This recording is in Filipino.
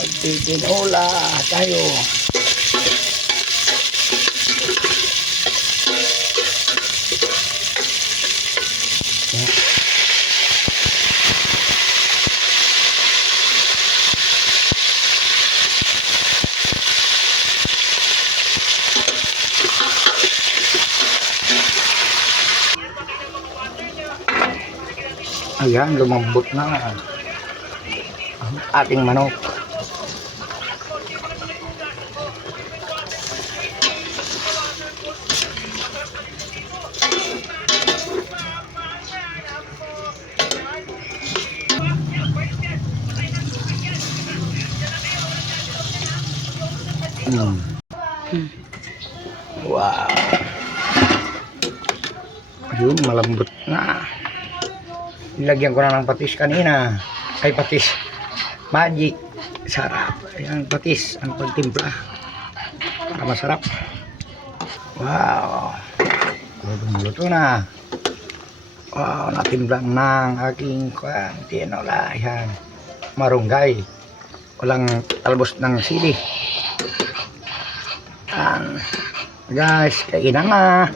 Magtitinola tayo. Ayan, lumambot na ang ating manok. Wow. Ayun, malambot na. Nilagyan ko na ng patis kanina. Ay, patis magic. Sarap. Ayan, patis ang pagtimpla para masarap. Wow. Luto na. Wow, natimplang ng aking tinola. Ayan, marunggay. Walang talbos ng sili. Guys, kainan na.